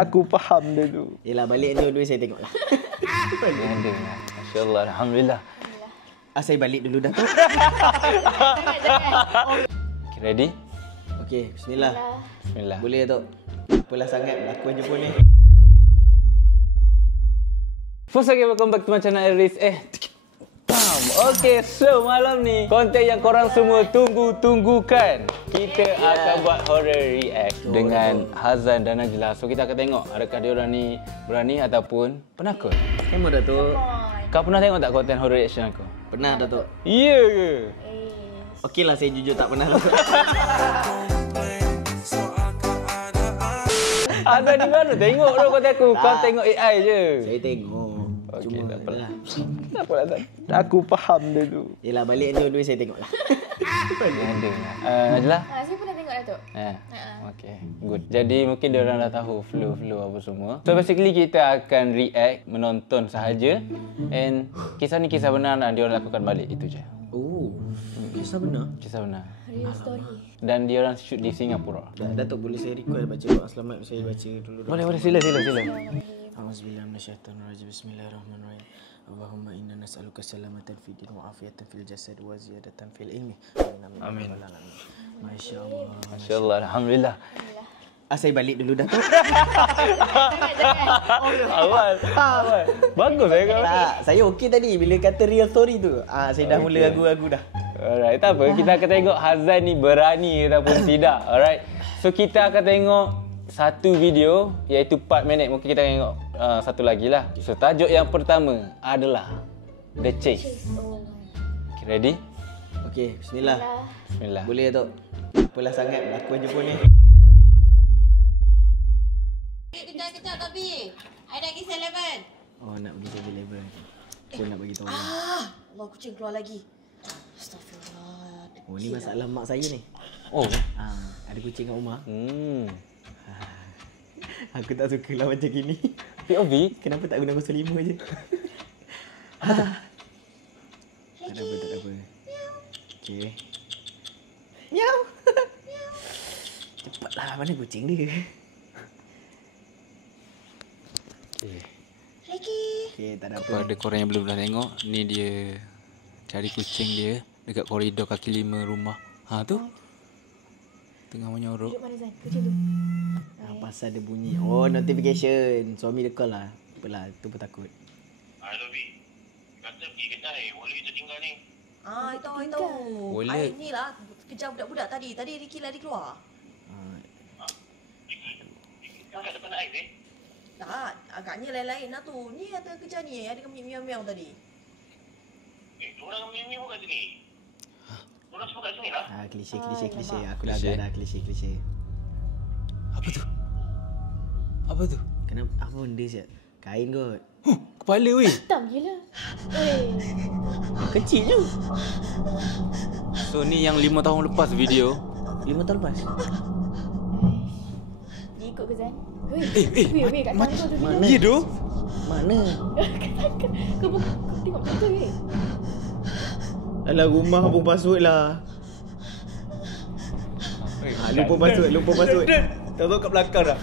Aku faham dulu. Yelah, balik dulu saya tengok lah. Ada. Masya Allah, Alhamdulillah. Saya balik dulu dah tu. Okay, ready? Okey, bismillah. Bismillah. Boleh Datuk? Apalah sangat berlakon je pun ni. First again, welcome back to my channel Aris. Okay, so malam ni konten yang korang semua tunggu-tunggukan. Kita akan buat horror react dengan Hazan dan Najlah. So kita akan tengok adakah diorang ni berani ataupun penakut. Kemo Datuk. Kau pernah tengok tak konten horror reaction aku? Pernah Datuk? Ya ke? Okey lah, saya jujur tak pernah Datuk. Hazan ni baru tengok tu konten aku. Kau tengok AI je. Saya tengok. Okey, Cuma tak apalah. lah. Tak apalah tak. Aku faham dulu. Yelah, balik dulu saya tengok lah. Ada. Najlah? Saya pernah tengok Datuk. Okay, good. Jadi mungkin diorang dah tahu flow apa semua. So basically kita akan react, menonton sahaja. And kisah ni kisah benar dan diorang lakukan balik, itu je. Oh, kisah benar? Kisah benar. Real story. Dan diorang shoot di Singapura. Datuk, boleh saya request baca doa selamat? Saya baca dulu. Boleh, sila. Auzubillahi minasyaitonirrajim. Bismillahirrahmanirrahim. Allahumma inna nas'aluka salamatan fid din wa afiyatan fil jasad wa ziyadatan fil ilmi. Amin. Masya Allah, Alhamdulillah. Saya balik dulu dah tu. Awal. Bagus kau. Tak, saya okey tadi bila kata real story tu. Saya dah mula ragu-ragu dah. Alright, tak apa. Kita akan tengok Hazan ni berani ataupun tidak. Alright. So kita akan tengok satu video iaitu 4 minit. Mungkin kita tengok satu lagi lah. So tajuk yang pertama adalah The Chase. Okay, ready? Okey, bismillah. Bismillah. Boleh Datuk? Apalah sangat berlakon je pun ni. Kejap Tobi. I nak pergi 7-Eleven. Oh, nak pergi 7-Eleven. Saya nak bagi tahu. Allah, kucing keluar lagi. Astaghfirullah. Oh, ni masalah mak saya ni. Oh. Ada kucing kat rumah. Aku tak suka lah macam gini. POV? Kenapa tak guna 05 je? Tak ada apa. Okey. Miau. Cepatlah, mana kucing dia? Ricky. Okey, tak ada apa. Kepada korang yang belum pernah tengok, ni dia cari kucing dia dekat koridor kaki 5 rumah. Tu. Tengah menyorok. Duduk mana Zan? Kucing tu. Pasal dia bunyi. Oh, notification. Suami dia call lah. Apalah, tu pun takut. Lobi. Kata pergi kedai. Wallet tertinggal ni. Itu. Wallet. Ni lah kejar budak-budak tadi. Tadi Ricky lari keluar. Kau kat depan air Tak, agaknya lain-lain lah tu. Ni ada kejar ni. Ada miau-miau tadi. Diorang mimi bukan sini. Diorang semua kat sini lah. Klise. Aku dah agak dah klise. Apa tu? Kenapa? Apa benda siap? Kain kot. Kepala weh. Hitam gila. Kecil je. So ni yang 5 tahun lepas video. 5 tahun lepas. Dia ikut ke Zan? Weh, kat Mana? sana tu. Mana? Ya tu? Mana? Kau tengok betul weh. Alah, rumah pun password lah. Lupa password. Tahu kat belakang dah.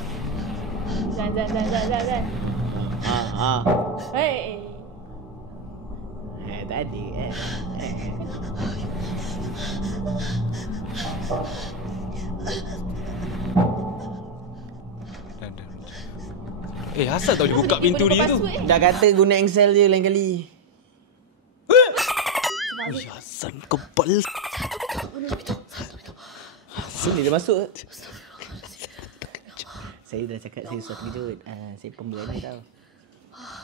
Zan. Hei. Tadi Asal tahu dia buka pintu dia tu. dah kata guna Excel je lain kali. Hasan kebal. Sini dia masuk. Saya dah cakap saya suka kejut. Saya pemberani tau.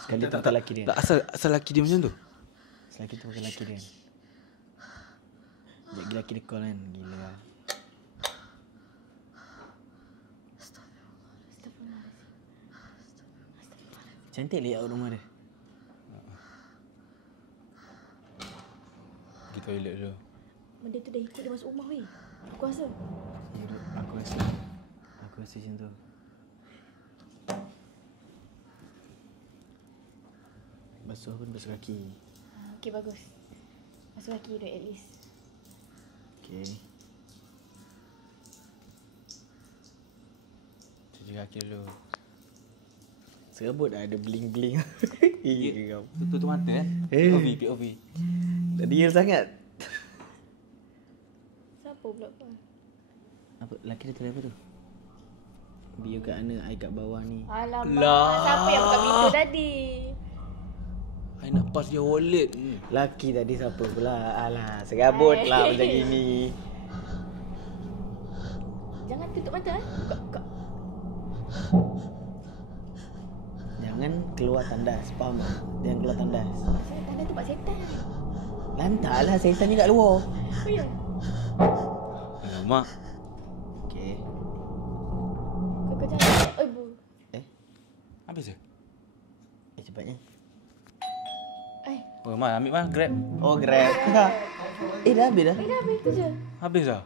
Sekali tu lelaki dia. Tak asal laki dia macam tu. Lelaki tu bukan lelaki dia. Sekejap lelaki dia call kan. Gila lah. Cantik layout rumah dia. Pergi toilet dulu. Benda tu dah ikut dia masuk rumah weh. Aku rasa. Aku rasa macam tu. Basuh pun basuh kaki. Okey, bagus. Masuk kaki dah at least. Okey. Cuci kaki dulu. Serabut ada bling-bling. Iya kau. Tutup mata kan? POV. Dah real sangat. Siapa pula kau? Apa laki dia tulis apa tu? Bio kat mana, I kat bawah ni. Alamak, Lah. siapa yang buka pintu tadi? I nak pass dia wallet. Laki tadi siapa pula? Alah, serabut lah macam gini. Jangan tutup mata eh. Buka. Jangan keluar tandas, faham tak? Jangan keluar tandas. Saya tanda tempat setan. Lantak lah, setan ni kat luar. Oh ya. Alamak. Okey. Kau jangan. Oi bu. Habis ke? Cepatnya. Oh, Mal, ambil Mal, grab. Oh, grab. Dah habis dah. Dah habis tu je. Habis dah.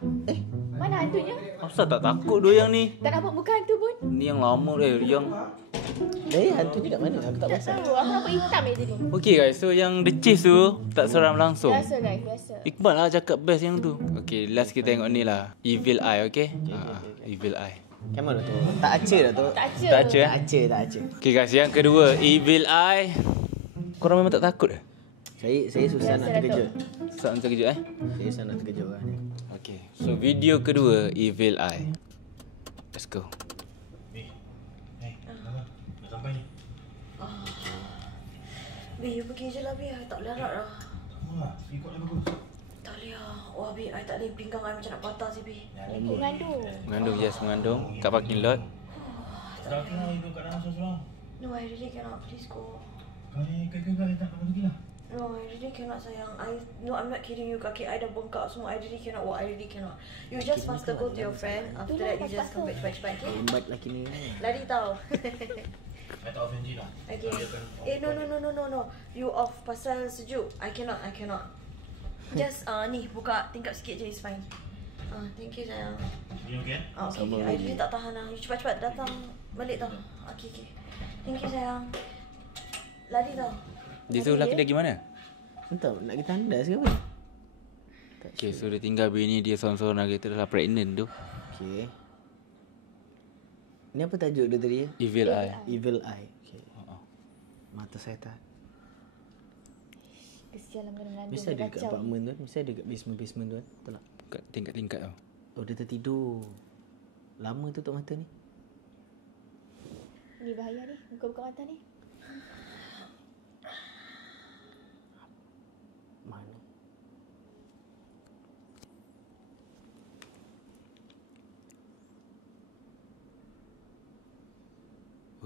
Mana hantunya? Asal tak takut dia yang ni? Tak nampak muka hantu pun. Ni yang lama yang... Hantu ni kat mana? Aku tak Tak perasan. tahu. Aku nampak hitam je tadi. Okay guys, so yang The Chase tu tak seram langsung. Biasa guys, biasa. Iqbal lah cakap best yang tu. Okay, last kita tengok ni lah. Evil Eye, okay? Evil Eye. Kamera tu. Tak aceh dah tu. Tak aja. Tak aja Tak aceh. Okay guys, yang kedua, Evil Eye. Korang memang tak takut ke? Saya susah nak terkejut. Susah nak terkejut eh? Saya susah nak terkejut lah. Okay, so video kedua, Evil Eye. Let's go. Dah sampai ni. Bi, you pergi je lah Bi. I tak boleh harap dah. Wah, ikut dah bagus. Tak boleh lah. Wah Bi, I tak boleh pinggang I macam nak patah si Bi. Ikut mengandung. Mengandung, yes, mengandung. Kat parking lot. Dah kena hidup kat dalam seorang. No, I really cannot. Please go. Kau ni kau tak nak pergi lah. No, I really cannot sayang. I'm not kidding you. Kaki I dah bengkak semua. I really cannot walk. I really cannot. You just faster go to your friend. After that, you just come back cepat-cepat, okay? Lambat laki ni. Lari tau. I tak offend lah. Okay. No. You off pasal sejuk. I cannot. Just ni buka tingkap sikit je, it's fine. Thank you sayang. Ni okey? Okay. I really tak tahan lah. You cepat-cepat datang balik tau. Okay. Thank you sayang. Lari tau. Dia suruh laki dia pergi mana? Entah nak kita tandas ke apa? Okay, so dia tinggal bini dia seorang-seorang kita dah pregnant tu. Okay. Ni apa tajuk dia tadi? Evil Eye. Evil Eye. Okay. Mata setan. Kesian lah mengandung. Mesti ada dekat apartment tu. Mesti ada dekat basement tu kan. Betul tak? Kat tingkat-tingkat tau. Oh dia tertidur. Lama tutup mata ni. Ni bahaya ni. Buka-buka mata ni. Mana?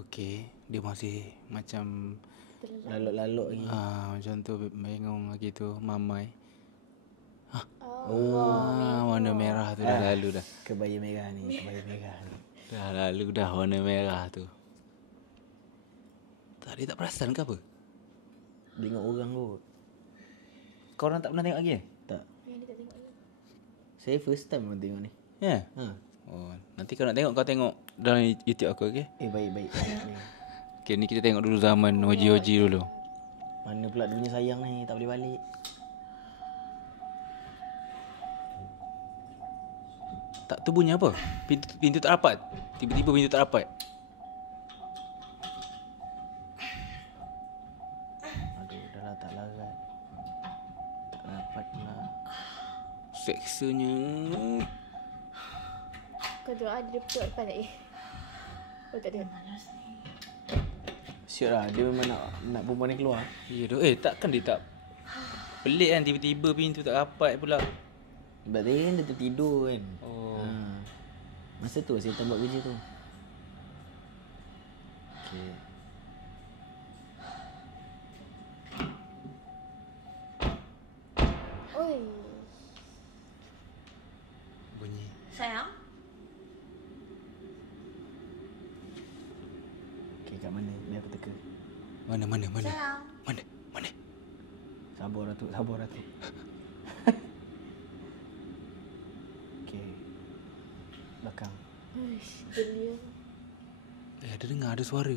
Okay, dia masih macam Lalok-lalok lagi. macam tu bengong lagi tu, mamai. Oh. Warna merah tu dah lalu dah. Kebaya merah ni. Dah lalu dah warna merah tu. Tadi tak perasan ke apa? Tengok orang kot. Kau orang tak pernah tengok lagi? Tak. Yang dia tak tengok ni. Saya first time pun tengok ni. Ya? Ha. Oh, nanti kau nak tengok, kau tengok dalam YouTube aku, okey? Baik. Okay, ni kita tengok dulu zaman Oji dulu. Mana pula dia punya sayang ni. Tak boleh balik. Tak, tu bunyi apa? Pintu tak rapat. Tiba-tiba pintu tak rapat. Aduh, dah lah tak larat. Tak rapat pula. Seksanya. Kau tengok ada dia perut depan tak? Oh tak ada. Siap lah. Dia memang nak perempuan ni keluar. Ya doh. Takkan dia tak pelik kan tiba-tiba pintu tak rapat pula. Sebab tadi kan dia tertidur kan. Oh. Masa tu saya buat kerja tu. Okay. Oi. Bunyi. Sayang. Okay, kat mana? Biar aku teka. Mana? Sayang. Mana? Sabar Ratu. Okay. Belakang. Uish, geli. Ada dengar ada suara.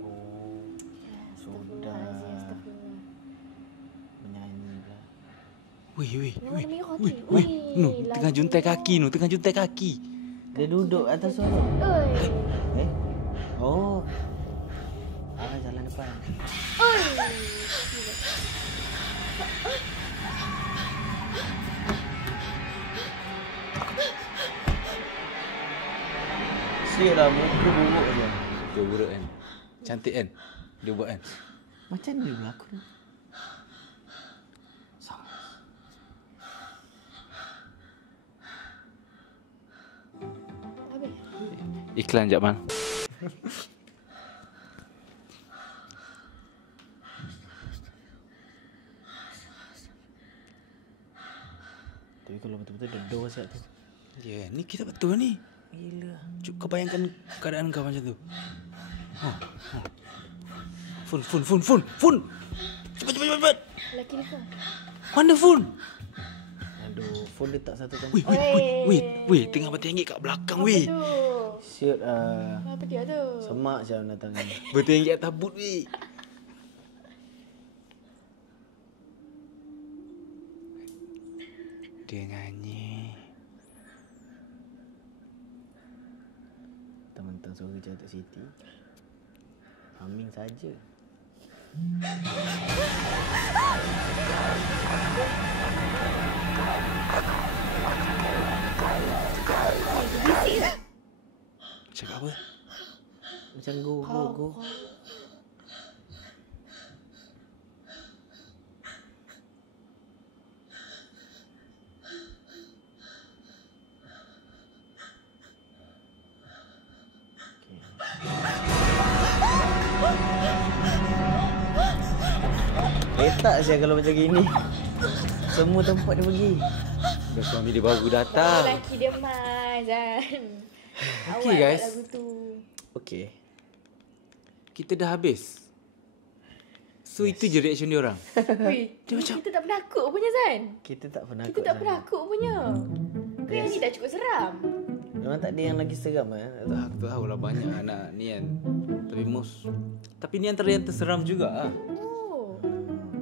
Oh. Sudah. Astagfirullah. Menyanyi pula. Weh. Warna merah tu. Weh. Nu, Lagi tengah juntai kaki nu, tengah juntai kaki. Dia duduk atas sorok. Oi. Siap lah, muka buruk je. Dia buruk kan. Cantik kan. Dia buat kan. Macam mana dia berlakon? Habis. Iklan jap bang. Tapi kalau betul-betul dodol siap tu. Ya, ni kita betul ni. Gila. Cuk, kau bayangkan keadaan kau macam tu. Fun. Cepat. Lelaki ni kau. Mana phone? Aduh, phone dia tak satu tempat. Weh, tengah bertinggi kat belakang weh. Tu. Siap lah. Apa dia tu? Semak siap datang ni. Bertinggi atas boot weh. Dia nyanyi. Mentang-mentang suara cantik Siti. Humming saja. Cakap apa? Macam go. Letak saya kalau macam gini. Semua tempat dia pergi. Dah suami dia baru datang. Lelaki dia mas kan. Okay, Awak guys. buat lagu tu. Okey. Kita dah habis. So itu je reaction dia orang. Weh, kita tak penakut punya Zan. Kita tak pernah Kita tak penakut punya. Kau yang ni dah cukup seram. Memang tak ada yang lagi seram Aku tahu lah banyak anak ni kan. Tapi ni antara yang terseram juga lah. Oh.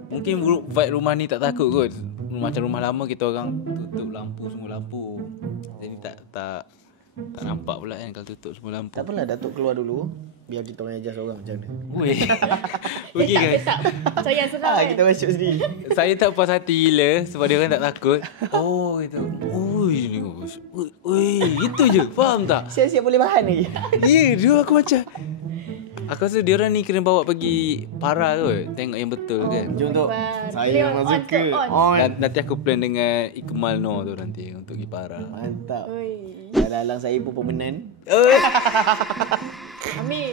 Mungkin vibe rumah ni tak takut kot. Macam rumah lama kita orang tutup lampu, semua lampu. Jadi tak nampak pula kan kalau tutup semua lampu. Tak apalah, Datuk keluar dulu. Biar kita orang adjust orang macam mana. Weh. Okay guys. Tak. Saya yang seram kan. Kita masuk sendiri. Saya tak puas hati gila sebab dia orang tak takut. Oh itu. Oi ni. Oi, itu je. Faham tak? Siap-siap boleh bahan lagi. Ya, dia aku macam aku rasa dia orang ni kena bawa pergi para kot. Tengok yang betul kan. Jom tu. Bang. Saya Boleh memang on suka. tu, on. On. Nanti aku plan dengan Ikmal Noor tu nanti untuk pergi para. Mantap. Oi. Alang-alang saya pun pemenang. Amin.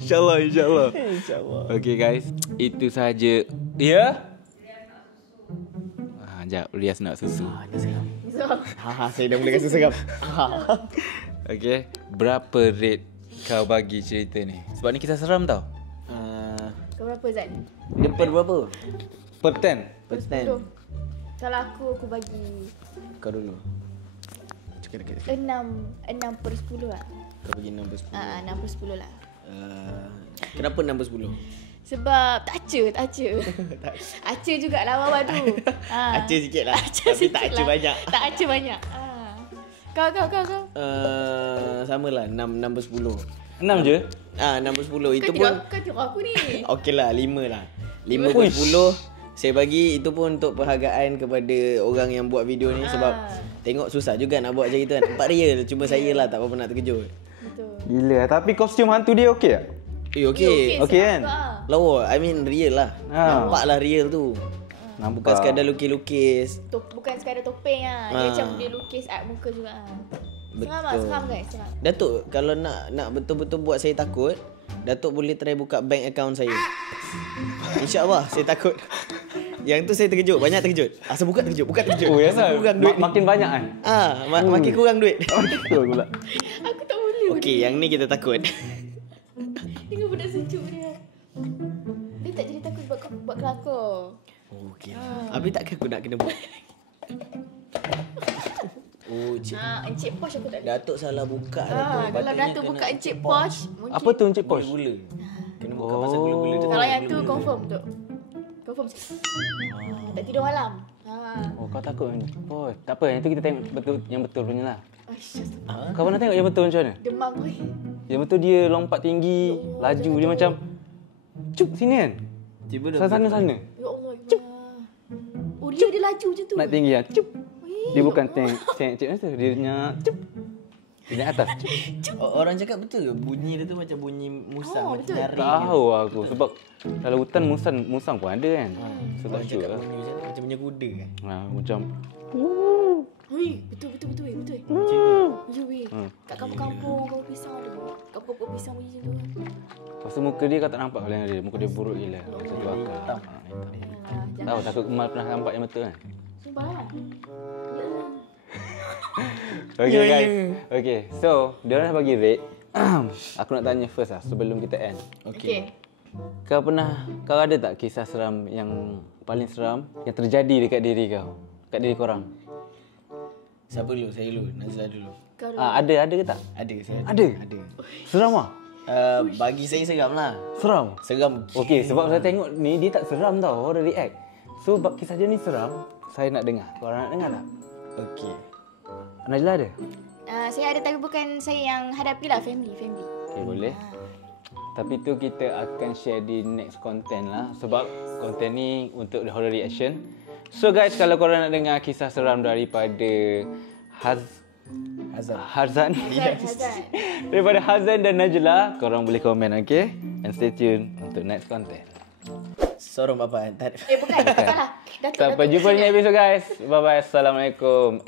InsyaAllah. InsyaAllah. Okay guys, itu saja. Ya? Sekejap, Rias nak susu. Dia seram. So, Saya dah mula rasa seram. Okay, berapa rate kau bagi cerita ni? Sebab ni kisah seram tau. kau berapa Zan? Depan berapa? Per 10. Persen. 10. Kalau aku bagi Kau dulu. Cakap dekat. 6 per 10 lah. Kau bagi 6 per 10. 6 per 10 lah. Kenapa 6 per 10? Sebab tak aca. Aca jugalah awal tu. Aca sikit lah. Tapi tak aca banyak. Tak aca banyak. Kau. Sama lah 6 per 10. 6 je? 6 per 10. Itu pun Kau tengok aku ni. okey lah 5 lah. 5 per 10. Saya bagi itu pun untuk penghargaan kepada orang yang buat video ni. Sebab tengok susah juga nak buat macam itu kan. Nampak real. Cuma saya lah tak apa nak terkejut. Betul. Gila, tapi kostum hantu dia okey tak? Okey. Okey kan? Lawa, I mean real lah. Nampak lah real tu. Bukan sekadar lukis-lukis. Bukan sekadar topeng lah. Dia macam dia lukis art muka juga lah. Seram guys. Seram. Datuk, kalau nak betul-betul buat saya takut, Datuk boleh try buka bank account saya. InsyaAllah saya takut. Yang tu saya terkejut, banyak terkejut. Asal buka terkejut. Oh ya sah. Kurang duit. Makin banyak kan? Makin kurang duit. Betul pula. Aku tak boleh. Okey, yang ni kita takut. Tengok budak sejuk dia. Dia tak jadi takut buat kelakar. Okey. Habis takkan aku nak kena buat. Oh, Encik Posh aku tak ada. Datuk salah buka Datuk. Kalau Patutnya Datuk kena buka Encik Posh, mungkin. Apa tu Encik Posh? gula. Kena buka pasal gula-gula tu. Kalau yang tu confirm tu. Confirm. Tak tidur malam. Oh, kau takut ni. Oh, tak apa. Yang tu kita tengok yang betul punya lah. Aish, Kau pernah tengok yang betul macam mana? demam weh. Yang betul dia lompat tinggi, laju dia macam cup sini kan. Tiba dah. Sana. Ya Allah. Oh dia laju macam tu. Naik tinggi kan. Cup. Weh, Dia bukan tengok cik tu. Dia nya cup. Naik atas. Orang cakap betul ke bunyi dia tu macam bunyi musang, macam betul. nyaring. Tahu aku sebab dalam hutan musang pun ada kan. So tak Orang sure cakap lah. bunyi macam tu, macam punya kuda kan. Macam Hui, betul weh, betul. Macam tu. Ya weh. Kat kampung-kampung kau pisang ada. Kampung pisang bunyi macam tu. lepas tu muka dia kau tak nampak kalau yang dia. Muka dia buruk gila. Macam tu akal. Hitam. Tahu takut Kemal pernah nampak yang betul kan? Sumpah lah. Ya. Okay guys. Okay, so dia orang dah bagi rate. Aku nak tanya first lah sebelum kita end. Okay. Kau ada tak kisah seram yang paling seram yang terjadi dekat diri kau? Dekat diri korang? Siapa dulu? Saya dulu. Nazla dulu. Kau Ada ke tak? Ada saya. Ada? Ada. Seram ah? Bagi saya seram lah. Seram? Seram. Okey, sebab saya tengok ni dia tak seram tau, orang react. So bab kisah dia ni seram, saya nak dengar. Korang nak dengar tak? Okey. Najla ada? saya ada tapi bukan saya yang hadapi lah, family. Okey, boleh. Tapi tu kita akan share di next content lah. Sebab content ni untuk the horror reaction. So guys, kalau korang nak dengar kisah seram daripada Hazan. Hazan Hazan. daripada Hazan dan Najla, korang boleh komen, okay? And stay tune untuk next content. Sorong bapa. Tak. Bukan. Salah. Datuk. Sampai jumpa di episode guys. Bye bye. Assalamualaikum.